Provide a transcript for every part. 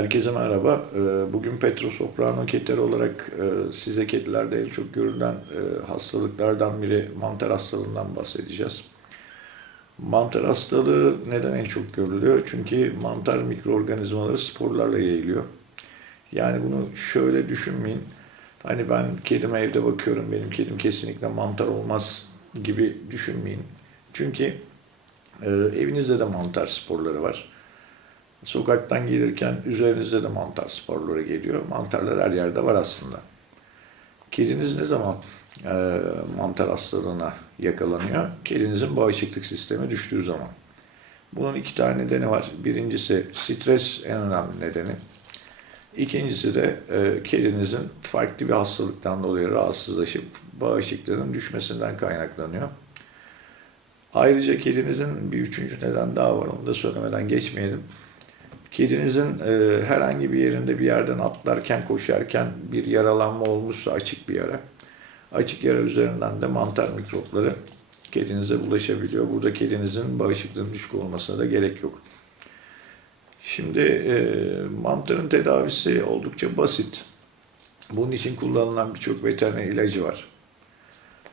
Herkese merhaba. Ee, Bugün Petrosoprano keteri olarak e, size kedilerde en çok görülen e, hastalıklardan biri mantar hastalığından bahsedeceğiz. Mantar hastalığı neden en çok görülüyor? Çünkü mantar mikroorganizmaları sporlarla yayılıyor. Yani bunu şöyle düşünmeyin. Hani ben kedime evde bakıyorum, benim kedim kesinlikle mantar olmaz gibi düşünmeyin. Çünkü e, evinizde de mantar sporları var. Sokaktan gelirken üzerinizde de mantar sporları geliyor. Mantarlar her yerde var aslında. Kediniz ne zaman e, mantar hastalığına yakalanıyor? Kedinizin bağışıklık sistemi düştüğü zaman. Bunun iki tane nedeni var. Birincisi stres en önemli nedeni. İkincisi de e, kedinizin farklı bir hastalıktan dolayı rahatsızlaşıp bağışıklığının düşmesinden kaynaklanıyor. Ayrıca kedinizin bir üçüncü neden daha var. Onu da söylemeden geçmeyelim. Kedinizin e, herhangi bir yerinde bir yerden atlarken, koşarken bir yaralanma olmuşsa açık bir yara. Açık yara üzerinden de mantar mikropları kedinize bulaşabiliyor. Burada kedinizin bağışıklığının düşük olmasına da gerek yok. Şimdi e, mantarın tedavisi oldukça basit. Bunun için kullanılan birçok veteriner ilacı var.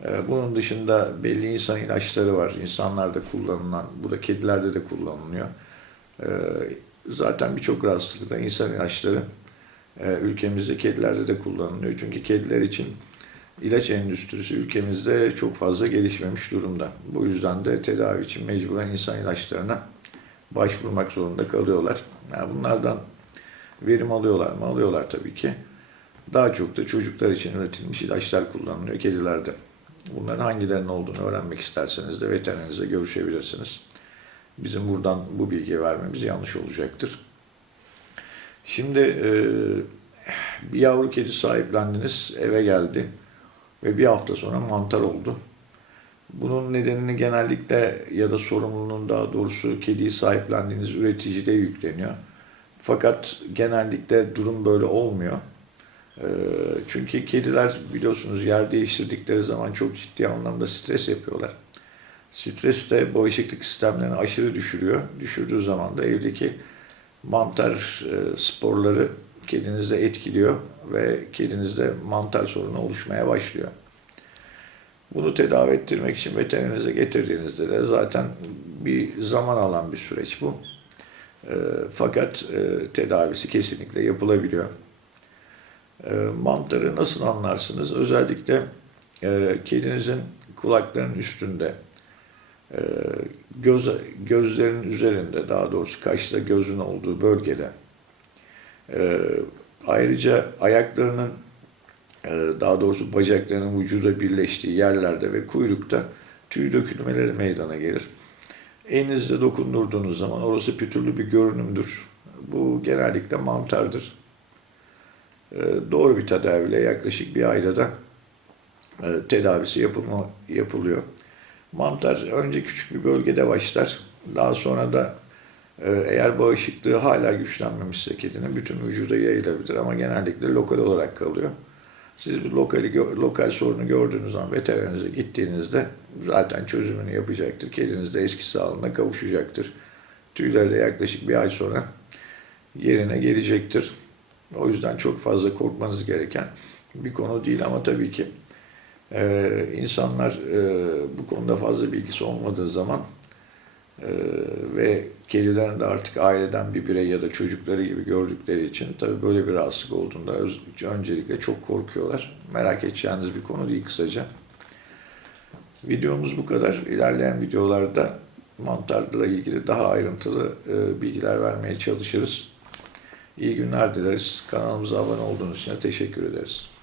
E, bunun dışında belli insan ilaçları var. İnsanlarda kullanılan, bu da kedilerde de kullanılıyor. E, zaten birçok rahatsızlıkta insan ilaçları e, ülkemizde kedilerde de kullanılıyor. Çünkü kediler için ilaç endüstrisi ülkemizde çok fazla gelişmemiş durumda. Bu yüzden de tedavi için mecburen insan ilaçlarına başvurmak zorunda kalıyorlar. Yani bunlardan verim alıyorlar mı? Alıyorlar tabii ki. Daha çok da çocuklar için üretilmiş ilaçlar kullanılıyor kedilerde. Bunların hangilerinin olduğunu öğrenmek isterseniz de veterinerinizle görüşebilirsiniz. Bizim buradan bu bilgi vermemiz yanlış olacaktır. Şimdi e, bir yavru kedi sahiplendiniz, eve geldi ve bir hafta sonra mantar oldu. Bunun nedenini genellikle ya da sorumluluğunun daha doğrusu kediyi sahiplendiğiniz üreticide yükleniyor. Fakat genellikle durum böyle olmuyor. E, Çünkü kediler biliyorsunuz yer değiştirdikleri zaman çok ciddi anlamda stres yapıyorlar. Stres de bağışıklık sistemlerini aşırı düşürüyor. Düşürdüğü zaman da evdeki mantar e, sporları kedinizde etkiliyor ve kedinizde mantar sorunu oluşmaya başlıyor. Bunu tedavi ettirmek için veterinerinize getirdiğinizde de zaten bir zaman alan bir süreç bu. E, fakat e, tedavisi kesinlikle yapılabiliyor. Mantarı nasıl anlarsınız? Özellikle kedinizin kulaklarının üstünde, göz gözlerin üzerinde daha doğrusu kaşla gözün olduğu bölgede e, ayrıca ayaklarının e, daha doğrusu bacaklarının vücuda birleştiği yerlerde ve kuyrukta tüy dökülmeleri meydana gelir. Elinizle dokundurduğunuz zaman orası pütürlü bir görünümdür. Bu genellikle mantardır. E, doğru bir tedaviyle yaklaşık bir ayda da e, tedavisi yapılma, yapılıyor. Mantar önce küçük bir bölgede başlar. Daha sonra da e, eğer bağışıklığı hala güçlenmemişse kedinin bütün vücuda yayılabilir ama genellikle lokal olarak kalıyor. Siz bu lokali, lokal sorunu gördüğünüz zaman veterinerinize gittiğinizde zaten çözümünü yapacaktır. Kediniz de eski sağlığına kavuşacaktır. Tüyleri de yaklaşık bir ay sonra yerine gelecektir. O yüzden çok fazla korkmanız gereken bir konu değil ama tabii ki ee, insanlar e, bu konuda fazla bilgisi olmadığı zaman e, ve kedilerin de artık aileden bir birey ya da çocukları gibi gördükleri için tabii böyle bir rahatsızlık olduğunda öncelikle çok korkuyorlar. Merak edeceğiniz bir konu değil kısaca. Videomuz bu kadar. İlerleyen videolarda mantarla ilgili daha ayrıntılı e, bilgiler vermeye çalışırız. İyi günler dileriz. Kanalımıza abone olduğunuz için teşekkür ederiz.